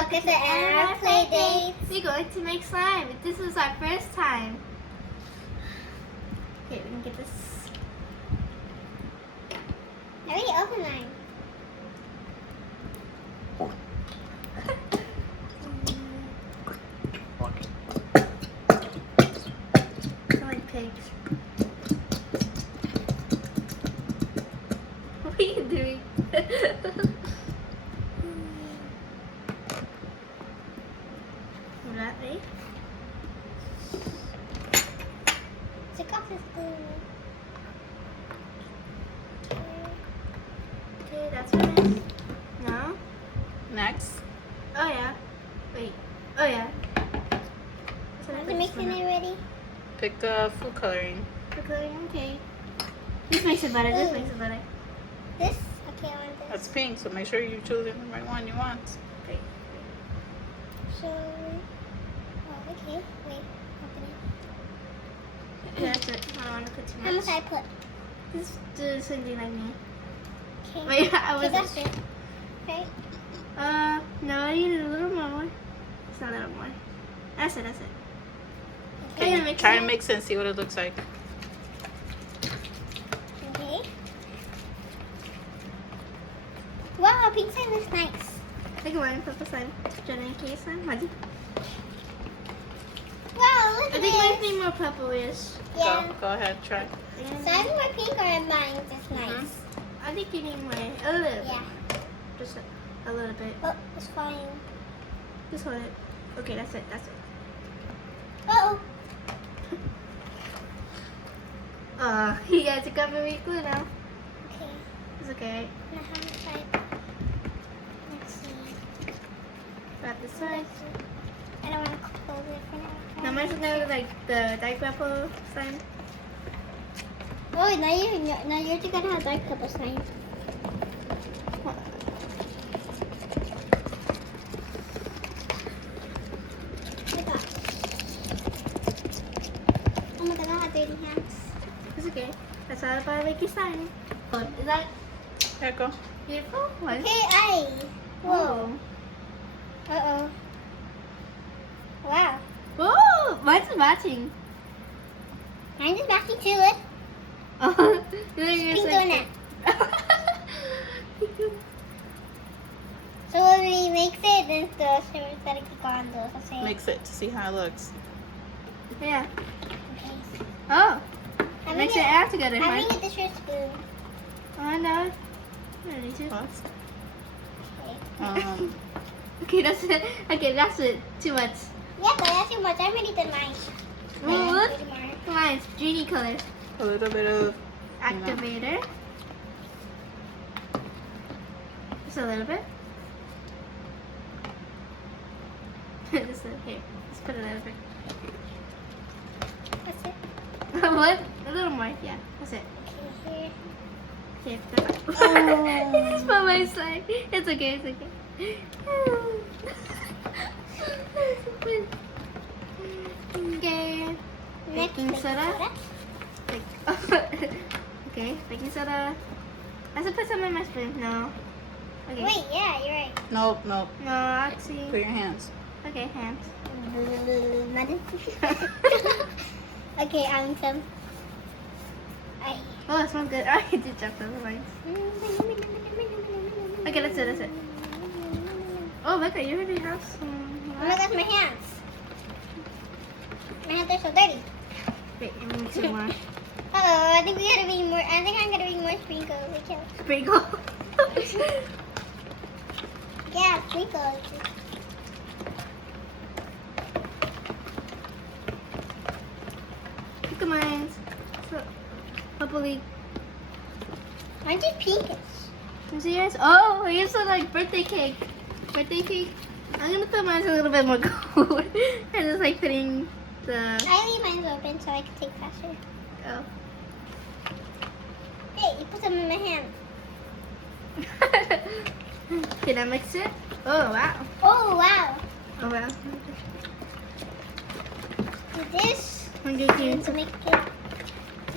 welcome to our play date. We're going to make slime. This is our first time. Okay, we can get this. I already opened mine. I like pigs. What are you doing? That way. Take off this glue. Okay, that's right. No. Next. Oh yeah. Wait. Oh yeah. Is the mixing it ready? Pick food coloring. Okay. This makes it better. This makes it better. This? Okay, I want this. That's pink, so make sure you're choosing the right one you want. Okay. So, oh, okay. Wait, open it. Yeah, that's it. I don't want to put too How much. much I put? Just do something like me. Okay. Wait, I Okay, wasn't that's it. Right? no, I need a little more. It's not a little more. That's it, that's it. Okay. Okay, mix Try it. and mix it and see what it looks like. Okay. Wow, pink slime looks nice. Look at mine, purple slime. Jenny, can you slime? Hadi. Wow, look I at think mine this. need more purplish. Yeah. Go ahead, try. So I think my pink or mine is nice. I think you need more. A little bit. Yeah. Just a little bit. Oh, it's fine. Just hold it. Okay, that's it, that's it. Uh-oh. You guys are covering me glue now. Okay. It's okay. Now how much I... Let's see. Wrap this side. I don't want to close it for now. Now mine's gonna look like the dark purple slime. Oh, now you're just gonna have dark purple slime. Oh my god, I have dirty hands. It's okay. That's all about making slime. Is that There you go. beautiful? What? Okay, Whoa. Uh-oh. Wow. Whoa! Mine's matching. Mine is matching too. Look. Oh, Pink donut. So when we mix it, then the sugar gotta keep on the same. Mix it to see how it looks. Yeah. Okay. Oh. I'm Mix it gonna- out together. I'm Right? gonna get this your spoon. Oh no. I don't need to. What? Okay. Okay, that's it. Okay, that's it. Too much. Yeah, but that's too much. I already did mine. Oh, look. Pretty more. Come on, it's genie color. A little bit of Activator. Just a little bit. Just here. Let's put a little bit. That's it. What? A little more. Yeah, that's it. Okay, here. Okay, perfect. Oh. I just put my slime. It's okay, it's okay. Okay. Next, Baking soda. Okay, baking soda. I should put some in my spoon. No. Okay. Wait, yeah, you're right. Nope, nope. No, actually. Put your hands. Okay, hands. Okay, some. Oh, it smells good. I did chocolate lines. Okay, that's it, that's it. Oh, look at you already have some. Oh my gosh, my hands. My hands are so dirty. Wait, let me mix some more. Uh-oh, I think we gotta be more. I think I'm gonna be more sprinkles. Okay. Sprinkle. Yeah, sprinkles. Look at mine. So, hopefully. Mine's just pinkish. Is yours? Oh, here's some like birthday cake. Birthday cake. I'm gonna put mine a little bit more gold. I'm just like putting the. I leave mine open so I can take faster. Oh. Hey, you put some in my hand. Can I mix it? Oh wow. Oh wow. Oh wow. Do this I'm going to make it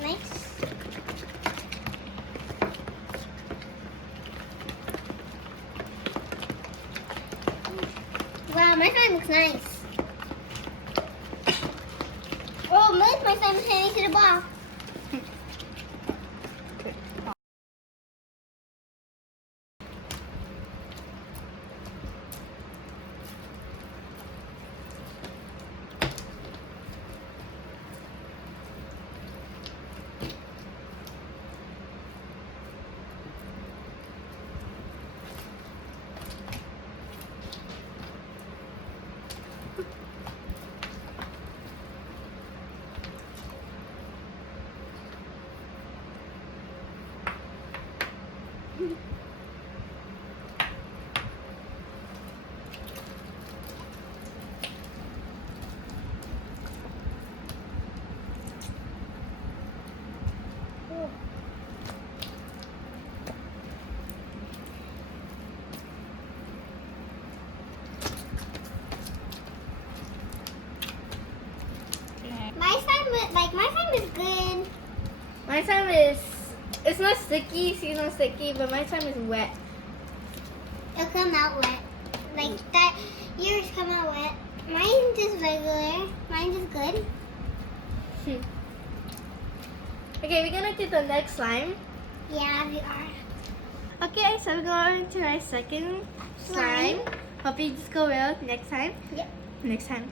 nice. Wow, my slime looks nice. Oh, look, my slime is heading to the ball. My slime is good. My slime is, it's not sticky, see, it's not sticky, but my slime is wet. It'll come out wet. Like that, yours come out wet. Mine's just regular. Mine's just good. Okay, we're gonna do the next slime. Yeah, we are. Okay, so we're going to our second slime. Hope you just go well next time. Yep. Next time.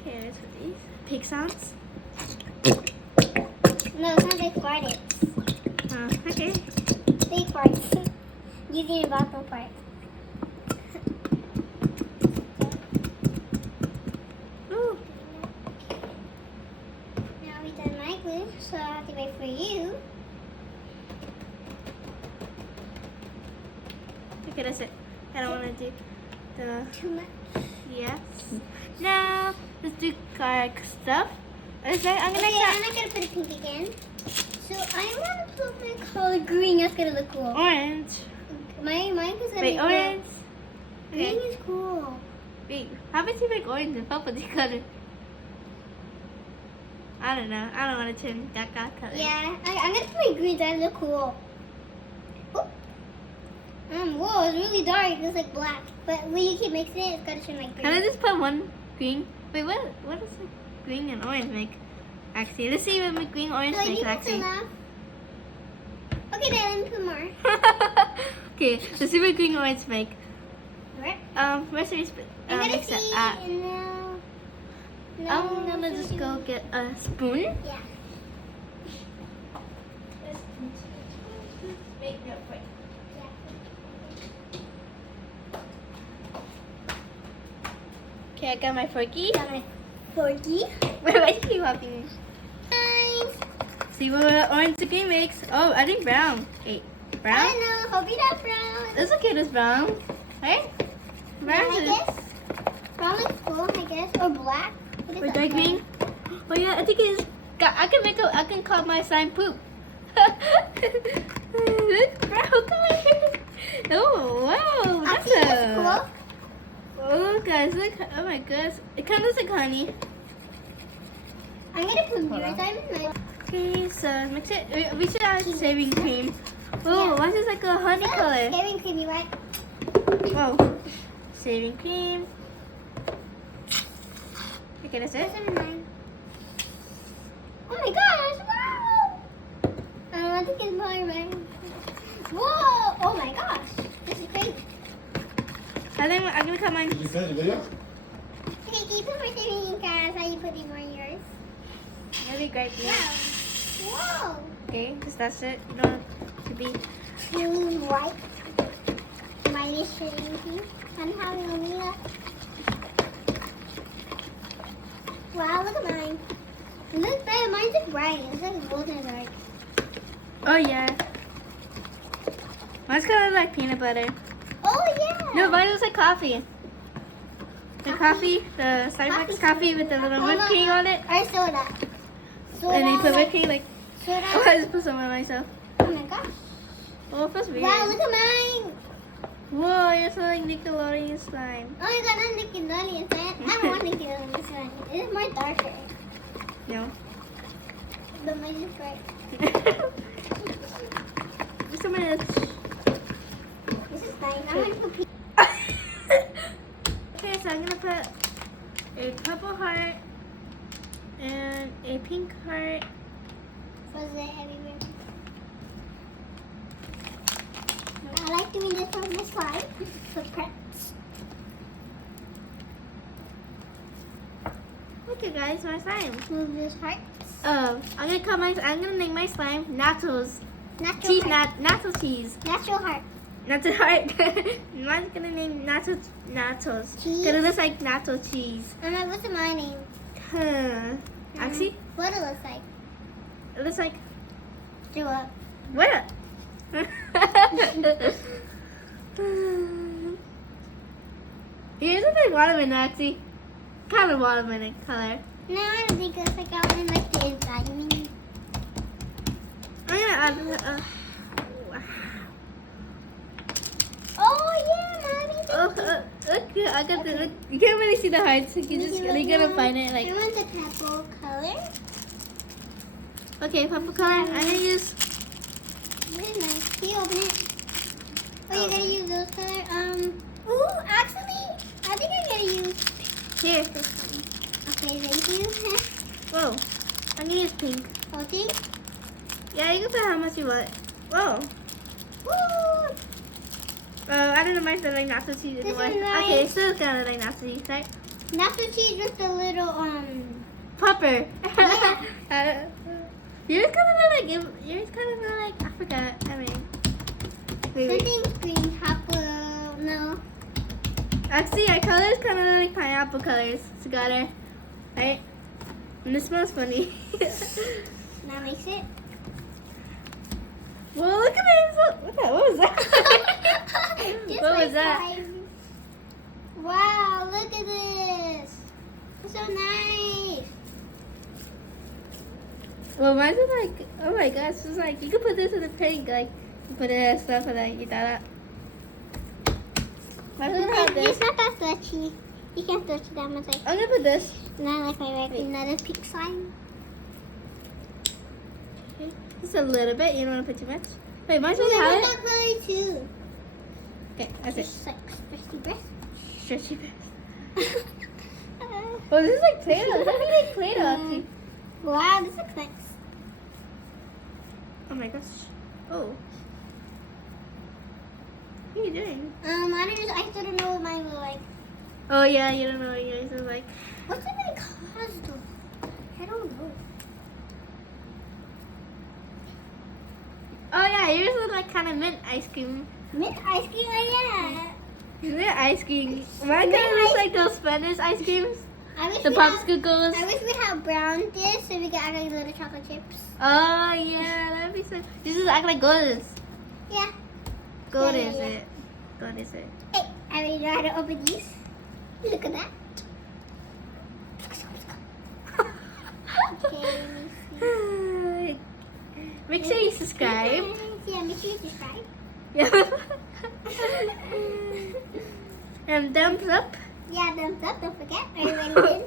Okay, let's put these. Pig sounds. No, it's not big farts. Okay. Big farts. Using a bottle part. Ooh. Now we done my glue, so I have to wait for you. Okay, that's it. I don't want to do the... Too much. Yes. Now, let's do our stuff. I'm Okay, gonna I'm not gonna put it pink again. So I want to put my color green. That's gonna look cool. orange. Mine is gonna Wait, be cool. orange. Green Okay. is cool. Wait, how about you make orange and purple color? I don't know. I don't want to turn that color. Yeah, I'm gonna put my green. That look cool. Oop. Whoa, it's really dark. It looks like black. But when you keep mixing it, it's gotta turn like green. Can I just put one green? Wait, what does the green and orange make? Actually, let's see what my green orange So I makes need to actually. laugh. Okay, then let me put more. Okay, let's see what green orange make. Alright. Where's your spoon? I'm gonna Mix it see. up. No. I'm gonna just go get a spoon. Yeah. Okay, I got my forky. Got my forky. Wait, why do you keep walking? Nice. See what orange the green makes. Oh, I think brown. Hey, brown? I know. Hope you not brown. It's okay, it's brown. Right? Brown I is... guess. Brown looks cool, I guess. Or black. What is Or that dark color? green. Oh yeah, I think it's... I can call my slime poop. Look, brown, come here. Oh, wow. I That's think it's cool. Oh, guys, look. Oh my gosh. It kind of looks like honey. I'm gonna put yours. I'm in my. Okay, so mix it. We should add shaving cream. Oh, Yeah. why is this like a honey color? Shaving cream, you right? Oh, shaving cream. Okay, that's it. Those are mine. Oh my gosh! Wow! I think it's mine. Whoa! Oh my gosh! This is crazy. I think I'm gonna cut mine. Did you finish the video? Okay, can you put more shaving ink as how you put it more in yours? That'd be great. Yeah. Whoa! Okay, just that's it. You don't have to be. Really white. Whitish shaving cream. I'm having a meal. Wow, look at mine. It looks better. Mine's like bright. It's like golden dark. Oh yeah. Mine's kind of like peanut butter. Oh yeah. No, mine was like coffee. The coffee, the Starbucks coffee with the little whipped cream on it. Or soda. Soda. And then you put whipped cream like. Soda. Oh, I just put some on myself. Oh my gosh. Oh, it feels weird. Wow, look at mine. Whoa, you're so like Nickelodeon slime. Oh my god, not Nickelodeon slime. I don't want Nickelodeon slime. It is more darker. No. But mine is bright. Just a minute. This is nice. I'm gonna put Okay, so I'm gonna put put a purple heart and a pink heart. Was it everywhere? I like doing this on the slide. Footprints. Look you guys, my slime. Move this heart. Oh, I'm gonna name my slime Nachos. Natural Cheese, heart. nacho cheese. Natural heart. Nacho heart. Mine's gonna name nachos. Cheese? Cause it looks like nacho cheese. And what's my name? Huh. Actually, What it looks like? it looks like Do up. what? Here's a big watermelon actually. Kind of watermelon color. No, I don't think it looks like I want to like the inside. I mean, I'm gonna add. Wow. oh yeah, mommy. Oh, look! I got the. Look, you can't really see the hearts. So you're gonna find it like. I want the purple color. Okay, purple color. I'm gonna use. Very nice. Can you open it? Oh, you're gonna use those color. Ooh, actually, I think I'm gonna use Here. this one. Okay, thank you. Whoa. I'm gonna use pink. Oh, pink. Yeah, you can put how much you want. Whoa. Woo! I don't know. Mine's like nacho cheese. This Anyway. is nice. Okay, so it's kind of like nacho cheese, right? Nacho cheese with a little Pepper. Yeah. Yours kind of like I forgot. I mean, maybe. something green apple. No. Actually, our colors kind of like pineapple colors together, right? And it smells funny. Now mix it. Well, look at this. What was that? Just What was like that? five. Wow, look at this. It's so nice. Well, mine's is like, oh my gosh, it's like, you could put this in the pink, like, you put it and stuff and like, you that. Mine's gonna have this. It's not that stretchy. You can't stretch it that much. Like, I'm gonna put this. not like my regular another pink slime. Okay. Just a little bit, you don't want to put too much. Wait, mine's Oh, gonna I have got it? that color too. Okay, that's it. Just like stretchy breast. Stretchy bits. Oh, this is like Play-Doh. This is like Play-Doh, actually. Wow, this looks nice. Oh my gosh. Oh. What are you doing? I still don't know what mine will like. Oh yeah, you don't know what yours is like. What's it gonna cost though? I don't know. Oh yeah, yours is like kind of mint ice cream. Mint ice cream, oh yeah. Mint ice cream. Mine kind Mint of looks ice- like those Spanish ice creams. I wish The we had, popsicles. I wish we had brown this so we could act like little chocolate chips. Oh yeah, that'd be so. This is act like gold. Yeah. Gold Yeah, is yeah. it? Gold is it? Hey, I already know how to open these. Look at that. Okay, let me see. Make sure you subscribe. Yeah, make sure you subscribe. Yeah. And thumbs up. Yeah, thumbs up, don't forget. Are you ready?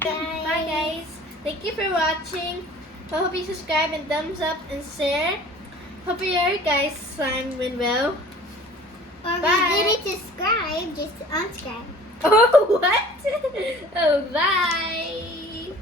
Bye guys. Thank you for watching. I hope you subscribe and thumbs up and share. Hope your guys slime went well. Or if Bye. you didn't subscribe, just unsubscribe. Oh what? Oh bye.